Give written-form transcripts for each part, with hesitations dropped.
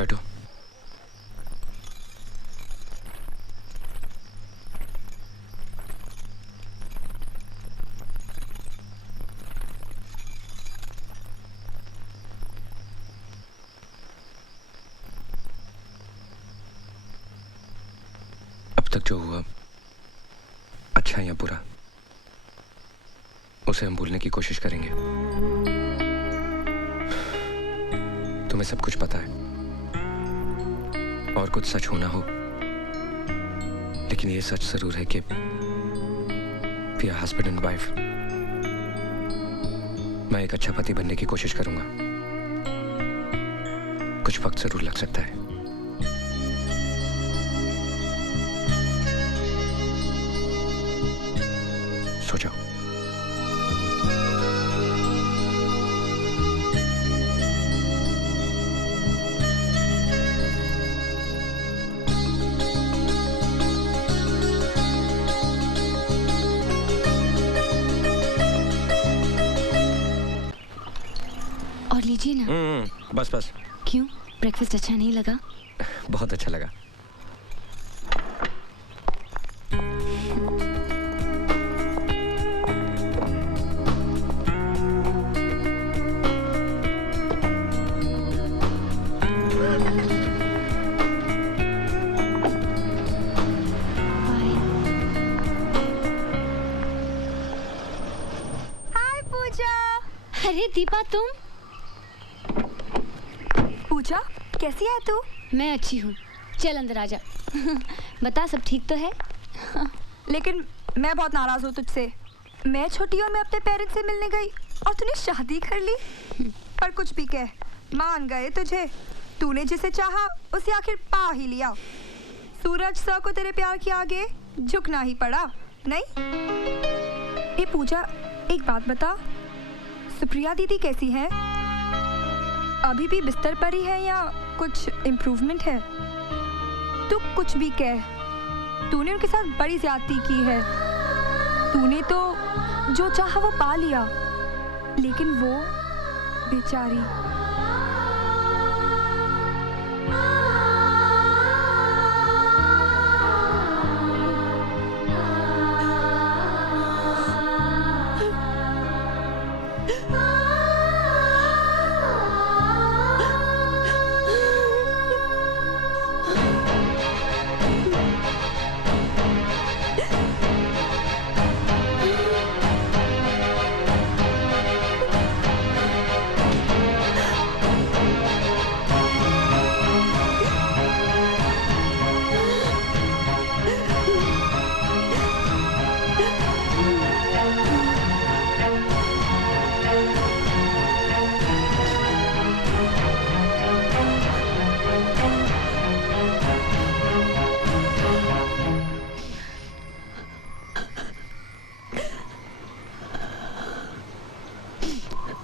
बैठो। अब तक जो हुआ, अच्छा या बुरा, उसे हम भूलने की कोशिश करेंगे। तुम्हें सब कुछ पता है और कुछ सच होना हो, लेकिन ये सच जरूर है कि we are husband and wife. मैं एक अच्छा पति बनने की कोशिश करूंगा। कुछ वक्त जरूर लग सकता है। सो जाओ। और लीजिए ना। बस बस। क्यों, ब्रेकफास्ट अच्छा नहीं लगा? बहुत अच्छा लगा। हाय पूजा। अरे दीपा, तुम? पूजा कैसी है तू? मैं अच्छी हूँ, चल अंदर आ जा। बता, सब ठीक तो है? लेकिन मैं बहुत नाराज हूँ तुझसे। मैं छोटी और मैं अपने पेरेंट्स से मिलने गई और तूने शादी कर ली। पर कुछ भी कह, मान गए तुझे। तूने जिसे चाहा उसे आखिर पा ही लिया। सूरज सर को तेरे प्यार के आगे झुकना ही पड़ा, नहीं? ए पूजा, एक बात बता, सुप्रिया दीदी कैसी है? अभी भी बिस्तर पर ही है या कुछ इम्प्रूवमेंट है? तू कुछ भी कह, तूने उनके साथ बड़ी ज्यादती की है। तूने तो जो चाहा वो पा लिया, लेकिन वो बेचारी।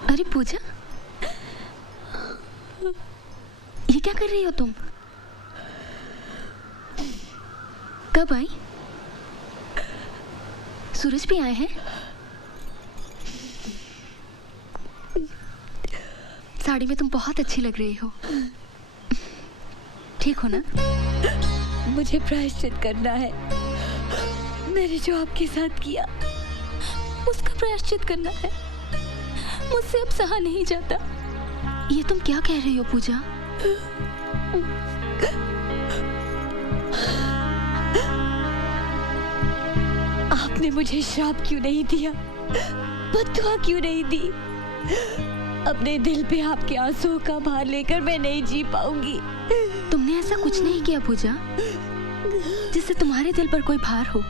अरे पूजा, ये क्या कर रही हो तुम? कब आई? सूरज भी आए हैं? साड़ी में तुम बहुत अच्छी लग रही हो। ठीक हो ना? मुझे प्रायश्चित करना है। मैंने जो आपके साथ किया उसका प्रायश्चित करना है। मुझसे अब सहा नहीं जाता। ये तुम क्या कह रही हो पूजा? आपने मुझे श्राप क्यों नहीं दिया, बद्दुआ क्यों नहीं दी? अपने दिल पे आपके आंसुओं का भार लेकर मैं नहीं जी पाऊंगी। तुमने ऐसा कुछ नहीं किया पूजा जिससे तुम्हारे दिल पर कोई भार हो।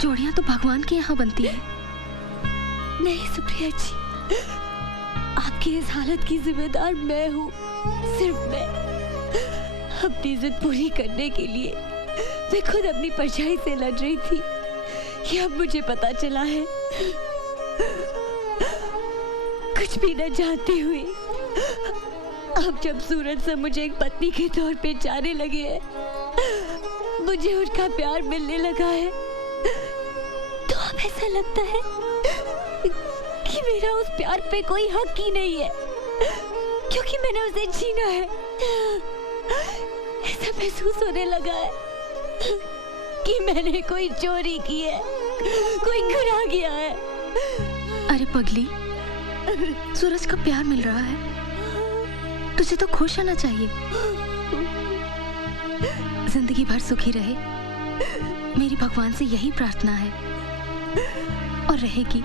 जोड़ियां तो भगवान के यहाँ बनती है। नहीं सुप्रिया जी, आपकी इस हालत की जिम्मेदार मैं हूँ, सिर्फ मैं। अपनी जिद पूरी करने के लिए मैं खुद अपनी परछाई से लड़ रही थी। ये अब मुझे पता चला है। कुछ भी न जानते हुए अब जब सूरज से मुझे एक पत्नी के तौर पे जाने लगे हैं, मुझे उनका प्यार मिलने लगा है, तो अब ऐसा लगता है कि मेरा उस प्यार पे कोई हक ही नहीं है, क्योंकि मैंने उसे छीना है। ऐसा महसूस होने लगा है कि मैंने कोई चोरी की है, कोई गुनाह किया है। अरे पगली, सूरज का प्यार मिल रहा है, तुझे तो खुश होना चाहिए। जिंदगी भर सुखी रहे, मेरी भगवान से यही प्रार्थना है और रहेगी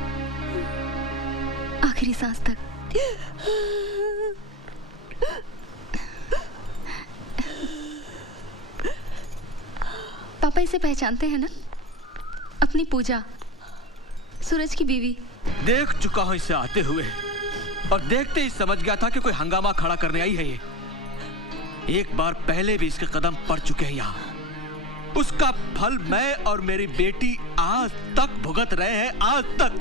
आखिरी सांस तक। पापा इसे पहचानते हैं ना? अपनी पूजा, सूरज की बीवी। देख चुका हूं इसे आते हुए और देखते ही समझ गया था कि कोई हंगामा खड़ा करने आई है ये। एक बार पहले भी इसके कदम पड़ चुके हैं यहाँ। उसका फल मैं और मेरी बेटी आज तक भुगत रहे हैं, आज तक।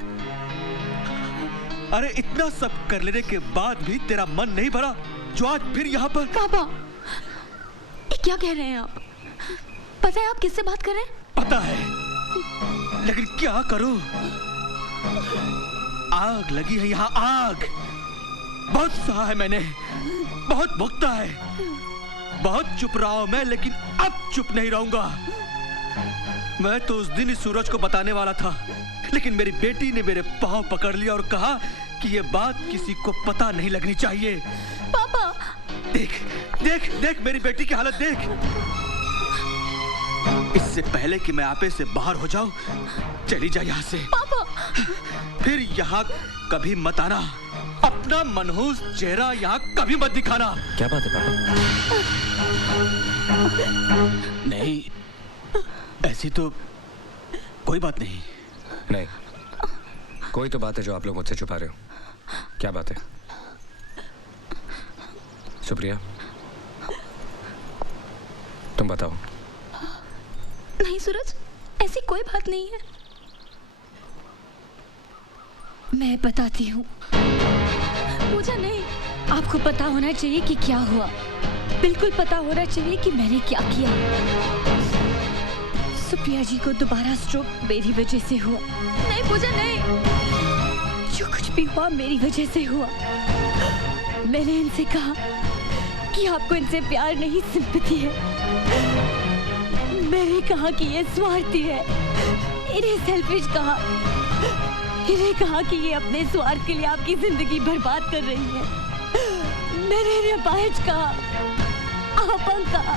अरे इतना सब कर लेने के बाद भी तेरा मन नहीं भरा जो आज फिर यहाँ पर। पापा, ये क्या कह रहे हैं आप? पता है आप किससे बात कर रहे हैं? पता है, लेकिन क्या करूं? आग लगी है यहाँ, आग। बहुत सहा है मैंने, बहुत भुगता है। बहुत चुप रहा हूं मैं, लेकिन अब चुप नहीं रहूंगा। मैं तो उस दिन इस सूरज को बताने वाला था, लेकिन मेरी बेटी ने मेरे पांव पकड़ लिया और कहा कि ये बात किसी को पता नहीं लगनी चाहिए। पापा, देख देख देख मेरी बेटी की हालत देख। इससे पहले कि मैं आपे से बाहर हो जाऊं, चली जा यहाँ से। पापा, फिर यहाँ कभी मत आना। अपना मनहूस चेहरा यहाँ कभी मत दिखाना। क्या बात है पापा? नहीं, ऐसी तो कोई बात नहीं। नहीं, कोई तो बात है जो आप लोग मुझसे छुपा रहे हो। क्या बात है? सुप्रिया, तुम बताओ। नहीं सूरज, ऐसी कोई बात नहीं है। मैं बताती हूँ। पूजा नहीं। आपको पता होना चाहिए कि क्या हुआ। बिल्कुल पता होना चाहिए कि मैंने क्या किया। सुप्रिया जी को दोबारा स्ट्रोक मेरी वजह से हुआ। नहीं पूजा, नहीं। जो कुछ भी हुआ मेरी वजह से हुआ। मैंने इनसे कहा कि आपको इनसे प्यार नहीं, सिंपैथी है। मैंने कहा कि ये स्वार्थी है, इन्हें सेल्फिश कहा। इन्हें कहा कि ये अपने स्वार्थ के लिए आपकी जिंदगी बर्बाद कर रही है। मैंने इन्हें बाहज कहा, आपंग कहा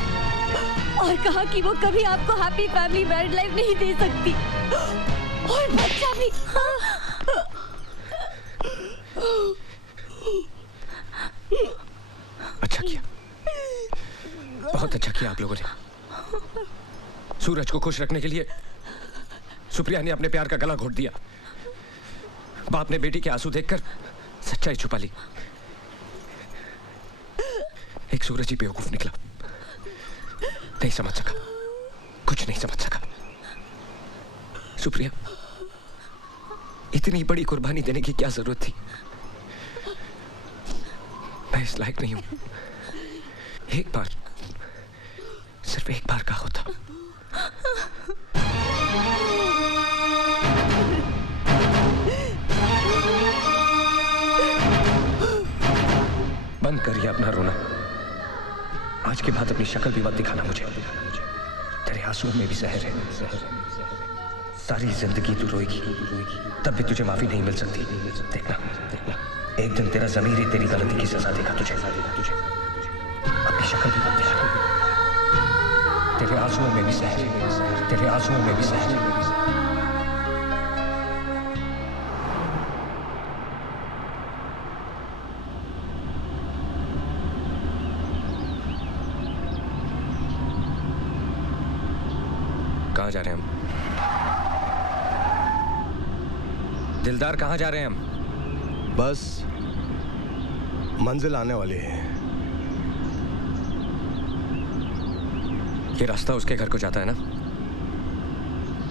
और कहा कि वो कभी आपको हैप्पी फैमिली मैरिड लाइफ नहीं दे सकती और बच्चा भी। अच्छा किया, बहुत अच्छा किया आप लोगों ने। सूरज को खुश रखने के लिए सुप्रिया ने अपने प्यार का गला घोट दिया। बाप ने बेटी के आंसू देखकर सच्चाई छुपा ली। एक सूरज ही बेवकूफ निकला, नहीं समझ सका, कुछ नहीं समझ सका। सुप्रिया, इतनी बड़ी कुर्बानी देने की क्या जरूरत थी? मैं इस लायक नहीं हूं। एक बार, सिर्फ एक बार का होता। बंद करिए अपना रोना। आज के बाद अपनी शक्ल भी मत दिखाना मुझे। तेरे आंसुओं में भी जहर है। सारी जिंदगी तू रोएगी, तब भी तुझे माफी नहीं मिल सकती। देखना, एक दिन तेरा ज़मीर ही तेरी गलती की सजा देगा तुझे। अपनी शक्ल भी मत दिखाना। तेरे आंसुओं में भी जहर है, तेरे आंसुओं में भी जहर है। कहाँ जा रहे हैं हम? दिलदार, कहाँ जा रहे हैं हम? बस मंजिल आने वाली है। ये रास्ता उसके घर को जाता है ना?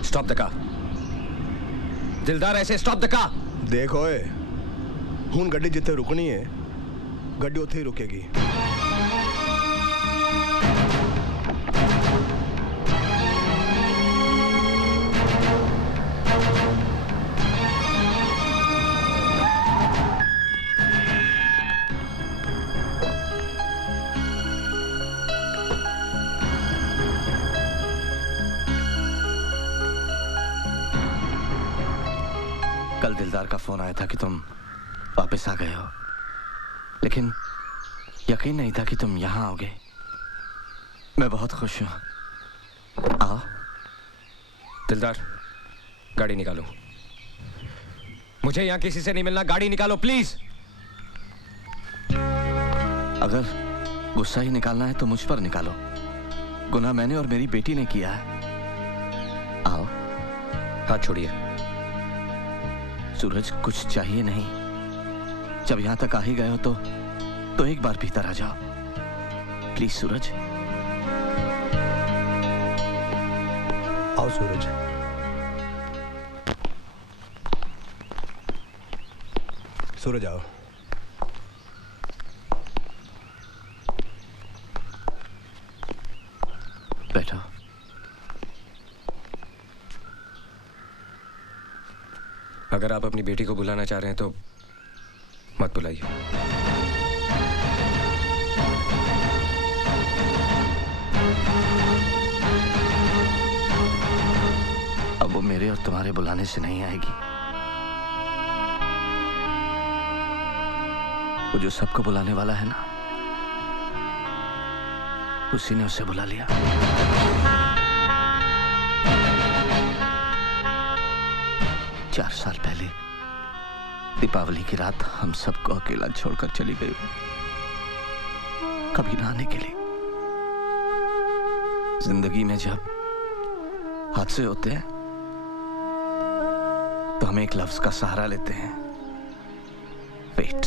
Stop the car. दिलदार, ऐसे स्टॉप द कार। देखो हुन गड्डी जिथे रुकनी है, गड्डी उत्थे ही रुकेगी। कल दिलदार का फोन आया था कि तुम वापस आ गए हो, लेकिन यकीन नहीं था कि तुम यहाँ आओगे। मैं बहुत खुश हूँ। आओ। दिलदार, गाड़ी निकालो। मुझे यहाँ किसी से नहीं मिलना, गाड़ी निकालो प्लीज। अगर गुस्सा ही निकालना है तो मुझ पर निकालो। गुनाह मैंने और मेरी बेटी ने किया है। आओ। हाथ छोड़िए। सूरज, कुछ चाहिए नहीं। जब यहां तक आ ही गए हो तो एक बार भीतर आ जाओ प्लीज। सूरज, आओ सूरज। सूरज आओ। बैठो। अगर आप अपनी बेटी को बुलाना चाह रहे हैं तो मत बुलाइए। अब वो मेरे और तुम्हारे बुलाने से नहीं आएगी। वो जो सबको बुलाने वाला है ना, उसी ने उसे बुला लिया। चार साल पहले दीपावली की रात हम सबको अकेला छोड़कर चली गई, कभी ना आने के लिए। जिंदगी में जब हादसे होते हैं तो हम एक लफ्ज का सहारा लेते हैं, वेट।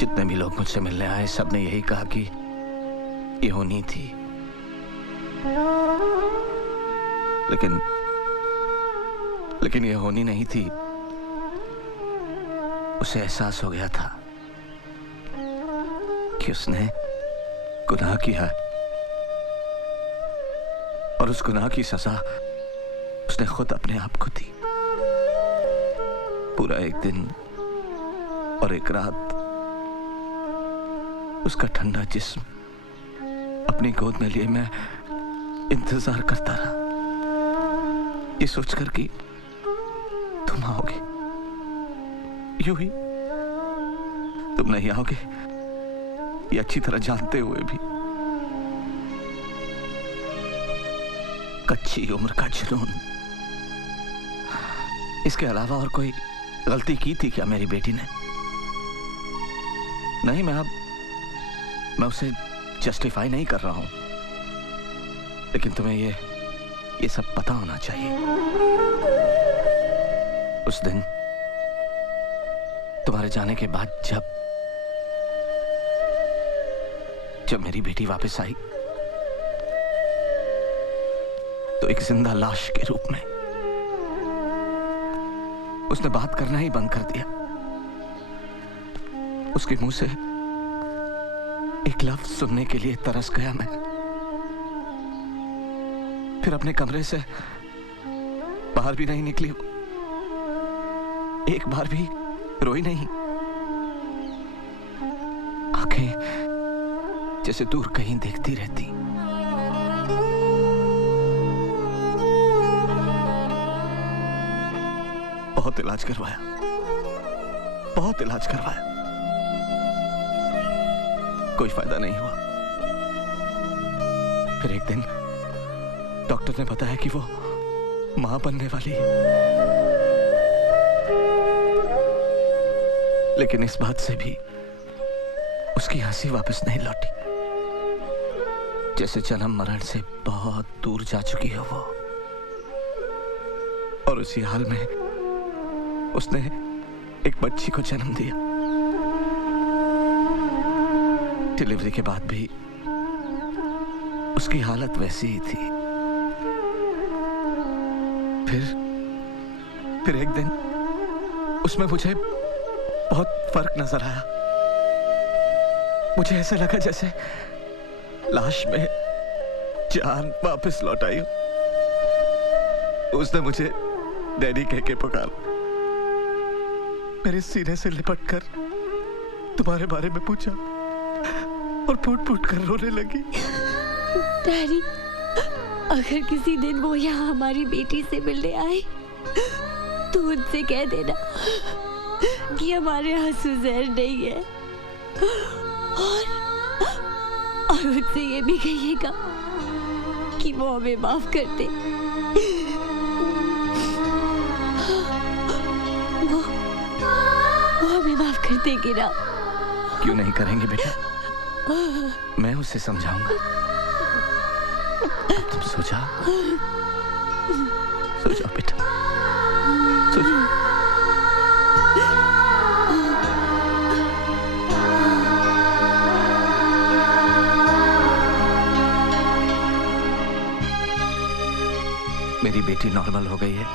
जितने भी लोग मुझसे मिलने आए सबने यही कहा कि ये होनी थी, लेकिन ये होनी नहीं थी। उसे एहसास हो गया था कि उसने गुनाह किया है और उस गुनाह की सजा उसने खुद अपने आप को दी। पूरा एक दिन और एक रात उसका ठंडा जिस्म अपनी गोद में लिए मैं इंतजार करता रहा, ये सोचकर कि तुम आओगे। यूं ही तुम नहीं आओगे, ये अच्छी तरह जानते हुए भी। कच्ची उम्र का जुनून, इसके अलावा और कोई गलती की थी क्या मेरी बेटी ने? नहीं, मैं उसे जस्टिफाई नहीं कर रहा हूं, लेकिन तुम्हें ये सब पता होना चाहिए। उस दिन तुम्हारे जाने के बाद जब मेरी बेटी वापस आई तो एक जिंदा लाश के रूप में उसने बात करना ही बंद कर दिया। उसके मुंह से एक लफ्ज सुनने के लिए तरस गया मैं। फिर अपने कमरे से बाहर भी नहीं निकली, एक बार भी रोई नहीं। आंखें जैसे दूर कहीं देखती रहती। बहुत इलाज करवाया, बहुत इलाज करवाया, कोई फायदा नहीं हुआ। फिर एक दिन डॉक्टर ने बताया कि वो मां बनने वाली है, लेकिन इस बात से भी उसकी हंसी वापस नहीं लौटी, जैसे जन्म मरण से बहुत दूर जा चुकी हो वो। और उसी हाल में उसने एक बच्ची को जन्म दिया। डिलीवरी के बाद भी उसकी हालत वैसी ही थी। फिर एक दिन उसमें मुझे बहुत फर्क नजर आया। मुझे ऐसा लगा जैसे लाश में जान वापस लौट आई हो। उसने मुझे डैडी कह के पुकारा, मेरे सीने से लिपटकर तुम्हारे बारे में पूछा और फूट फूट कर रोने लगी। डैडी, अगर किसी दिन वो यहाँ हमारी बेटी से मिलने आए तो उनसे कह देना कि हमारे आंसू जहर नहीं है, और उनसे ये भी कहिएगा कि वो हमें माफ कर दे। वो हमें माफ कर देगी ना? क्यों नहीं करेंगे बेटा, मैं उसे समझाऊंगा। तुम सो जाओ बेटा, सो जाओ। मेरी बेटी नॉर्मल हो गई है,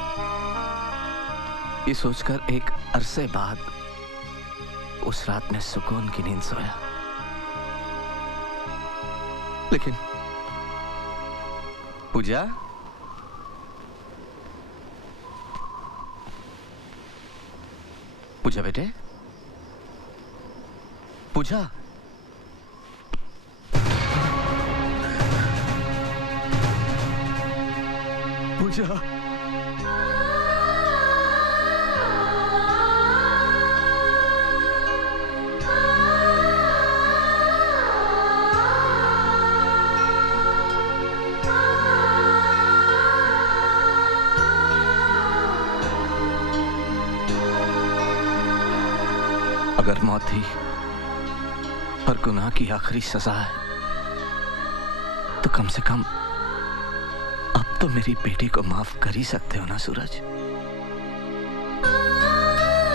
ये सोचकर एक अरसे बाद उस रात में सुकून की नींद सोया। लेकिन पूजा, पूजा बेटे, पूजा, पूजा, अगर मौत ही और गुनाह की आखिरी सजा है तो कम से कम अब तो मेरी बेटी को माफ कर ही सकते हो ना सूरज।